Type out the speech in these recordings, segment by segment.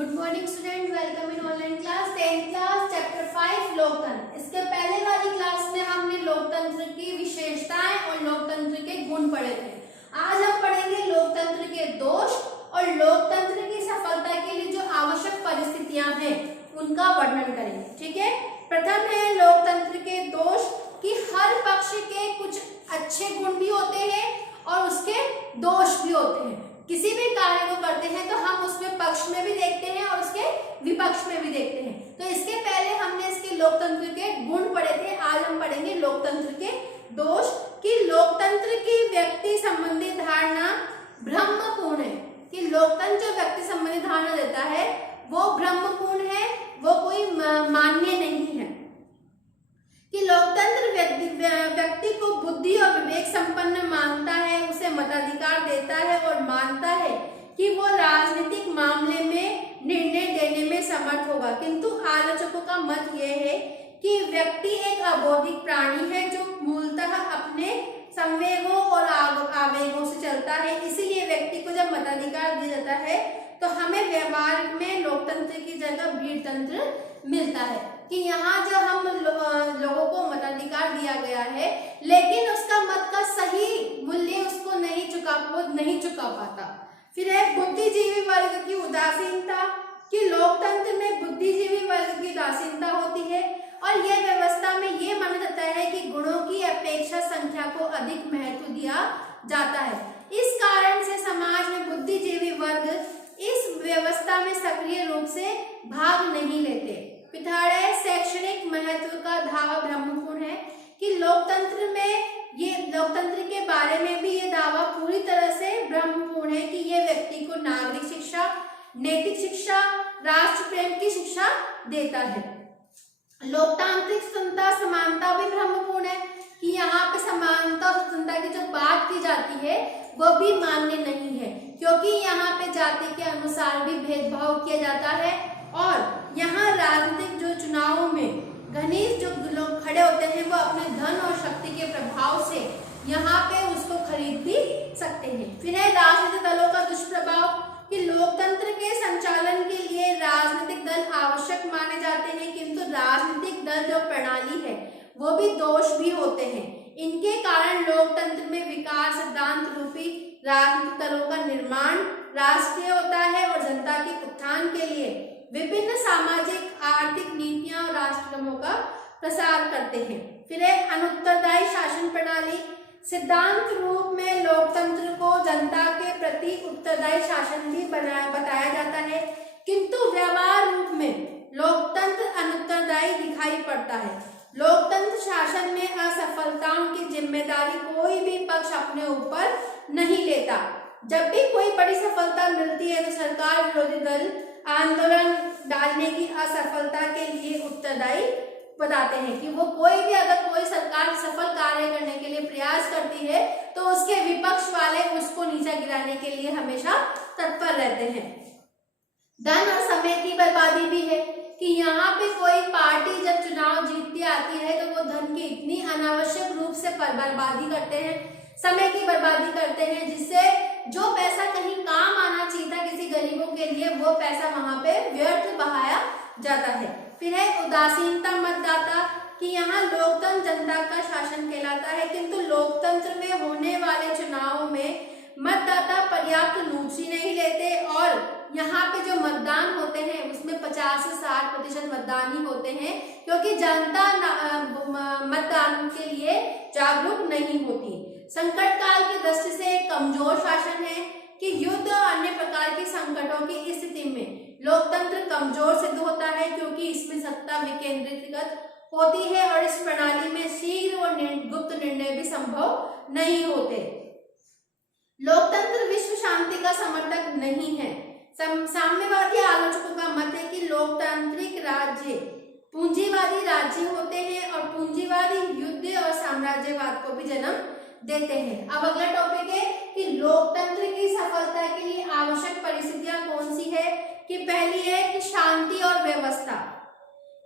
Good morning student, welcome in online class 10th class chapter 5 लोकतंत्र। इसके पहले वाली क्लास में हमने लोकतंत्र की विशेषताएं और लोकतंत्र के गुण पढ़े थे। आज हम पढ़ेंगे लोकतंत्र के दोष और लोकतंत्र की सफलता के लिए जो आवश्यक परिस्थितियां हैं उनका वर्णन करेंगे। ठीक है, प्रथम है लोकतंत्र के दोष कि हर पक्ष के कुछ अच्छे गुण भी होते हैं और उसके दोष भी होते हैं। किसी भी कार्य को करते हैं तो हम उसमें पक्ष में भी देखते हैं और उसके विपक्ष में भी देखते हैं। तो इसके पहले हमने इसके लोकतंत्र के गुण पढ़े थे, आज हम पढ़ेंगे लोकतंत्र के दोष कि लोकतंत्र की व्यक्ति संबंधी धारणा भ्रमपूर्ण है। कि लोकतंत्र जो व्यक्ति संबंधी धारणा देता है वो भ्रमपूर्ण है, वो कोई मान्य नहीं है। कि लोकतंत्र व्यक्ति को बुद्धि और विवेक संपन्न मानता है, उसे मताधिकार देता है और मानता है कि वो राजनीतिक मामले में निर्णय देने में समर्थ होगा। किंतु आलोचकों का मत यह है कि व्यक्ति एक अबौद्धिक प्राणी है जो मूलतः अपने संवेगों और आवेगों से चलता है। इसीलिए व्यक्ति को जब मताधिकार दिया जाता है तो हमें व्यवहार में लोकतंत्र की जगह भीड़तंत्र मिलता है। कि यहाँ जब हम लोगों को मताधिकार दिया गया है लेकिन उसका मत का सही मूल्य उसको नहीं चुका पाता। फिर है बुद्धिजीवी वर्ग की उदासीनता कि लोकतंत्र में बुद्धिजीवी वर्ग की उदासीनता होती है और यह व्यवस्था में ये माना जाता है कि गुणों की अपेक्षा संख्या को अधिक महत्व दिया जाता है। इस कारण से समाज में बुद्धिजीवी वर्ग इस व्यवस्था में सक्रिय रूप से भाग नहीं लेते। पिछाड़े शैक्षणिक महत्व का दावा भ्रमपूर्ण है कि लोकतंत्र के बारे में भी ये दावा पूरी तरह से भ्रमपूर्ण है कि ये व्यक्ति को नागरिक शिक्षा, नैतिक शिक्षा, राष्ट्र प्रेम की शिक्षा देता है। लोकतांत्रिक स्वतंत्रता समानता भी भ्रमपूर्ण है कि यहाँ पे समानता और स्वतंत्रता की जो बात की जाती है वो भी मान्य नहीं है, क्योंकि यहाँ पे जाति के अनुसार भी भेदभाव किया जाता है और यहाँ राजनीतिक जो चुनावों में घनिष्ठ जो लोग खड़े होते हैं वो अपने धन और शक्ति के प्रभाव से यहाँ पे उसको खरीद भी सकते हैं। फिर है राजनीतिक दलों का दुष्प्रभाव कि लोकतंत्र के संचालन के लिए राजनीतिक दल आवश्यक माने जाते हैं, किंतु राजनीतिक दल जो प्रणाली है वो भी दोष भी होते हैं। इनके कारण लोकतंत्र में विकास सिद्धांत रूपी राजनीतिक दलों का निर्माण राष्ट्रीय होता है और जनता के उत्थान के लिए विभिन्न सामाजिक आर्थिक नीतियां और राष्ट्रक्रमों का प्रसार करते हैं। फिर है अनुत्तरदायी शासन प्रणाली सिद्धांत रूप में लोकतंत्र को जनता के प्रति उत्तरदायी शासन भी बताया जाता है, किंतु व्यवहार रूप में लोकतंत्र अनुत्तरदायी दिखाई पड़ता है। लोकतंत्र शासन में असफलताओं की जिम्मेदारी कोई भी पक्ष अपने ऊपर नहीं लेता। जब भी कोई बड़ी सफलता मिलती है तो सरकार विरोधी दल आंदोलन डालने की असफलता के लिए उत्तरदायी बताते हैं। कि वो अगर कोई सरकार सफल कार्य करने के लिए प्रयास करती है तो उसके विपक्ष वाले उसको नीचा गिराने के लिए हमेशा तत्पर रहते हैं। धन और समय की बर्बादी भी है कि यहाँ पे कोई पार्टी जब चुनाव जीतती आती है तो वो धन की इतनी अनावश्यक रूप से बर्बादी करते हैं, समय की बर्बादी करते हैं, जिससे जो पैसा कहीं काम आना चाहिए था किसी गरीबों के लिए वो पैसा वहां पे व्यर्थ बहाया जाता है। फिर है उदासीनता मतदाता कि यहाँ लोकतंत्र जनता का शासन कहलाता है, किंतु लोकतंत्र में होने वाले चुनावों में मतदाता पर्याप्त रुचि नहीं लेते और यहाँ पे जो मतदान होते हैं उसमें 50 से 60% मतदान ही होते हैं, क्योंकि जनता मतदान के लिए जागरूक नहीं होती। संकट काल की दृष्टि से कमजोर शासन है कि युद्ध और अन्य प्रकार के संकटों की स्थिति में लोकतंत्र कमजोर सिद्ध होता है, क्योंकि इसमें सत्ता विकेंद्रीकृत होती है और इस प्रणाली में शीघ्र और गुप्त निर्णय भी संभव नहीं होते। लोकतंत्र विश्व शांति का समर्थक नहीं है। साम्यवादी आलोचकों का मत है कि लोकतांत्रिक राज्य पूंजीवादी राज्य होते हैं और पूंजीवादी युद्ध और साम्राज्यवाद को भी जन्म देते हैं। अब अगला टॉपिक है कि लोकतंत्र की सफलता के लिए आवश्यक परिस्थितियां कौन सी है। कि पहली है कि शांति और व्यवस्था।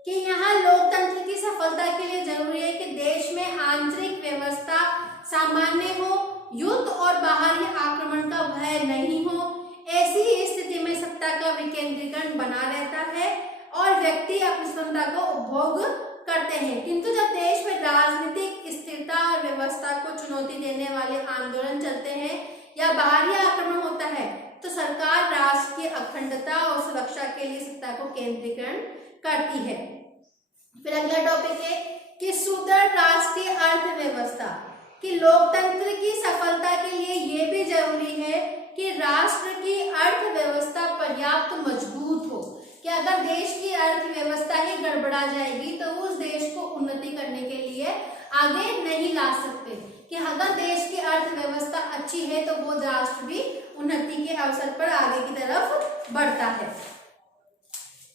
कि यहाँ लोकतंत्र की सफलता के लिए जरूरी है कि देश में आंतरिक व्यवस्था सामान्य हो, युद्ध और बाहरी आक्रमण का भय नहीं हो। ऐसी स्थिति में सत्ता का विकेंद्रीकरण बना रहता है और व्यक्ति अपनी स्वतंत्रता को उपभोग करते हैं। किंतु जब देश में राजनीतिक स्थिरता और व्यवस्था को चुनौती देने वाले आंदोलन चलते हैं या बाहरी आक्रमण होता है तो सरकार राष्ट्र की अखंडता और सुरक्षा के लिए सत्ता को केंद्रीकरण करती है। फिर अगला टॉपिक है कि सुदृढ़ राष्ट्रीय अर्थव्यवस्था, कि लोकतंत्र की सफलता के लिए यह भी जरूरी है कि राष्ट्र की अर्थव्यवस्था पर्याप्त मजबूत हो, कि अगर देश की अर्थव्यवस्था ही गड़बड़ा जाएगी तो उस देश को उन्नति करने के लिए आगे नहीं ला सकते, कि अगर देश की अर्थव्यवस्था अच्छी है तो वो राष्ट्र भी उन्नति के अवसर पर आगे की तरफ बढ़ता है।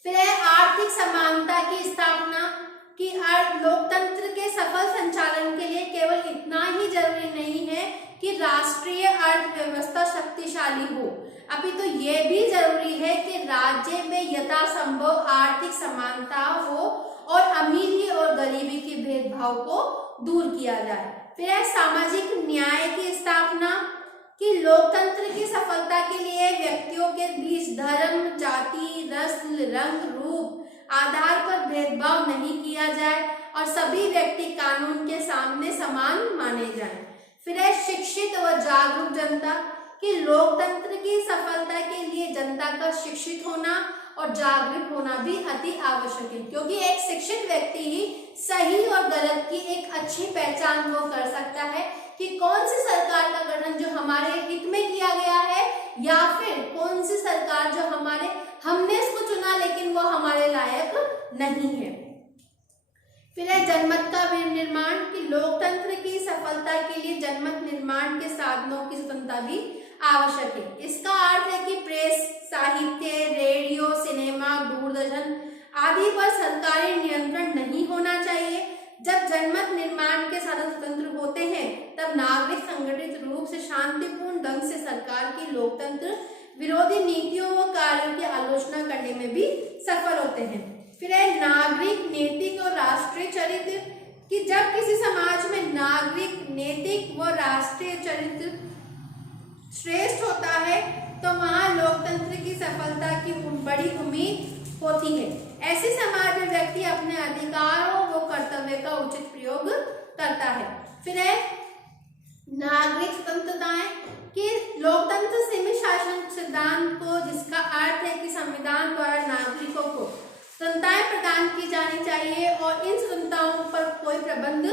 फिर है आर्थिक समानता की स्थापना, कि लोकतंत्र के सफल संचालन के लिए केवल इतना ही जरूरी नहीं है कि राष्ट्रीय अर्थव्यवस्था शक्तिशाली हो, अभी तो यह भी जरूरी है कि राज्य में यथासंभव आर्थिक समानता हो और अमीरी और गरीबी के भेदभाव को दूर किया जाए। फिर है सामाजिक न्याय की स्थापना, कि लोकतंत्र की सफलता के लिए व्यक्तियों के बीच धर्म, जाति, नस्ल, रंग, रूप आधार पर भेदभाव नहीं किया जाए और सभी व्यक्ति कानून के सामने समान माने जाएं। फिर है शिक्षित व जागरूक जनता, कि लोकतंत्र की सफलता के लिए जनता का शिक्षित होना और जागरूक होना भी अति आवश्यक है, क्योंकि एक शिक्षित व्यक्ति ही सही और गलत की एक अच्छी पहचान वो कर सकता है कि कौन सी सरकार का गठन जो हमारे हित में किया गया है या फिर कौन सी सरकार जो हमने इसको चुना लेकिन वो हमारे लायक नहीं है। फिर है जनमत का निर्माण, कि लोकतंत्र की सफलता के लिए जनमत निर्माण के साधनों की स्वतंत्रता भी आवश्यक है। इसका अर्थ है कि प्रेस, साहित्य, रेडियो, सिनेमा, दूरदर्शन आदि पर सरकारी नियंत्रण नहीं होना चाहिए। जब जनमत निर्माण के साधन स्वतंत्र होते हैं तब नागरिक संगठित रूप से शांतिपूर्ण ढंग से सरकार की लोकतंत्र विरोधी नीतियों व कार्यों की आलोचना करने में भी सफल होते हैं। फिर है नागरिक, नैतिक और राष्ट्रीय चरित्र, कि जब किसी समाज में नागरिक, नैतिक व राष्ट्रीय चरित्र श्रेष्ठ होता है तो वहां लोकतंत्र की सफलता की बड़ी उम्मीद होती है। ऐसे समाज में व्यक्ति अपने अधिकारों व कर्तव्य का उचित प्रयोग करता है। फिर है नागरिक स्वतंत्रताएं, कि लोकतंत्र सीमित शासन सिद्धांत को, जिसका अर्थ है कि संविधान द्वारा नागरिकों को स्वतंत्रताएं प्रदान की जानी चाहिए और इन स्वतंत्रताओं पर कोई प्रबंध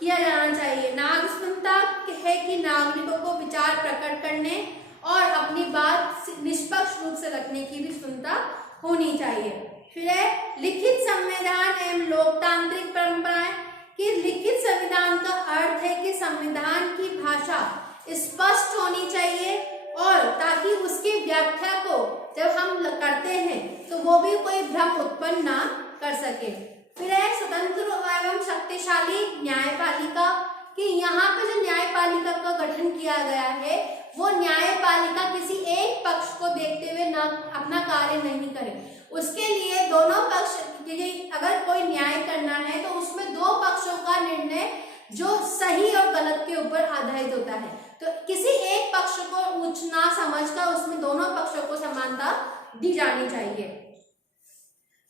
किया जाना चाहिए। नागरिक स्वतंत्रता है कि नागरिकों को विचार प्रकट करने और अपनी बात निष्पक्ष रूप से रखने की भी स्वतंत्रता होनी चाहिए। फिर है लिखित संविधान एवं लोकतांत्रिक परंपराएं, कि लिखित संविधान का अर्थ है कि संविधान की भाषा स्पष्ट होनी चाहिए और ताकि उसकी व्याख्या को जब हम करते हैं तो वो भी कोई भ्रम उत्पन्न ना कर सके। फिर है स्वतंत्र एवं शक्तिशाली न्यायपालिका, कि यहाँ पे जो न्यायपालिका का गठन किया गया है वो न्यायपालिका किसी एक पक्ष को देखते हुए ना अपना कार्य नहीं करे, उसके लिए दोनों पक्ष, अगर कोई न्याय करना है तो उसमें दो पक्षों का निर्णय जो सही और गलत के ऊपर आधारित होता है, तो किसी एक पक्ष को उच्च ना समझकर उसमें दोनों पक्षों को समानता दी जानी चाहिए।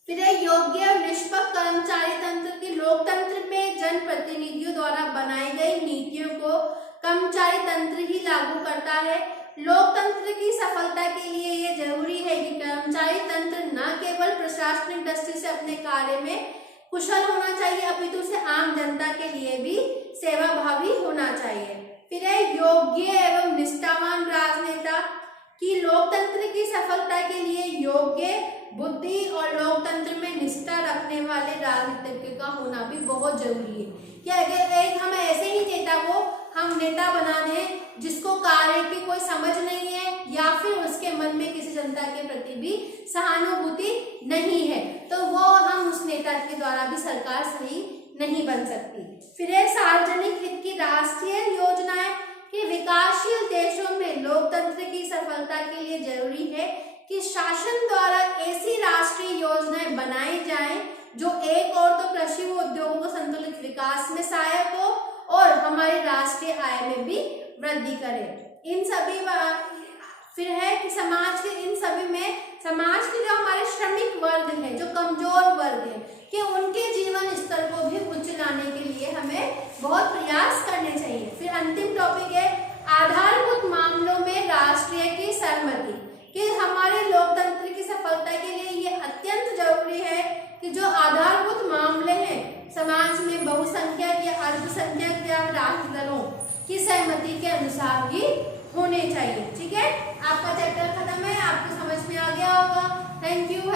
फिर है योग्य और निष्पक्ष कर्मचारी तंत्र, की लोकतंत्र में जनप्रतिनिधियों द्वारा बनाई गई नीतियों को कर्मचारी तंत्र ही लागू करता है। लोकतंत्र की सफलता के लिए यह जरूरी है कि कर्मचारी तंत्र न केवल प्रशासनिक दृष्टि से अपने कार्य में कुशल होना चाहिए अपितु से आम जनता के लिए भी सेवाभावी होना चाहिए। फिर है योग्य एवं निष्ठावान राजनेता, कि लोकतंत्र की सफलता के लिए योग्य, बुद्धि और लोकतंत्र में निष्ठा रखने वाले राजनीतिज्ञ का होना भी बहुत जरूरी है। कि अगर एक हम ऐसे ही नेता को हम नेता बना दें जिसको कार्य की कोई समझ नहीं है या फिर उसके मन में किसी जनता के प्रति भी सहानुभूति नहीं है तो वो हम उस नेता के द्वारा भी सरकार सही नहीं बन सकती। फिर है सार्वजनिक हित की राष्ट्रीय योजनाएं, कि विकासशील देशों में लोकतंत्र की सफलता के लिए जरूरी है कि शासन द्वारा ऐसी राष्ट्रीय योजनाएं बनाई जाएं जो एक और तो कृषि व उद्योगों को संतुलित विकास में सहायक हो और हमारे राष्ट्रीय आय में भी वृद्धि करे। इन सभी फिर है कि समाज के जो कमजोर वर्ग है, कि उनके जीवन स्तर को भी उच्च लाने के लिए हमें बहुत प्रयास करने चाहिए। फिर अंतिम टॉपिक है आधारभूत मामलों में राष्ट्रीय की सहमति, कि हमारे लोकतंत्र की सफलता के लिए ये अत्यंत जरूरी है कि जो आधारभूत मामले हैं समाज में बहुसंख्यक या अल्पसंख्यक या राष्ट्र दलों की सहमति के अनुसार ही होने चाहिए। ठीक है, आपका चैप्टर खत्म है, आपको समझ में आ गया होगा। Thank you.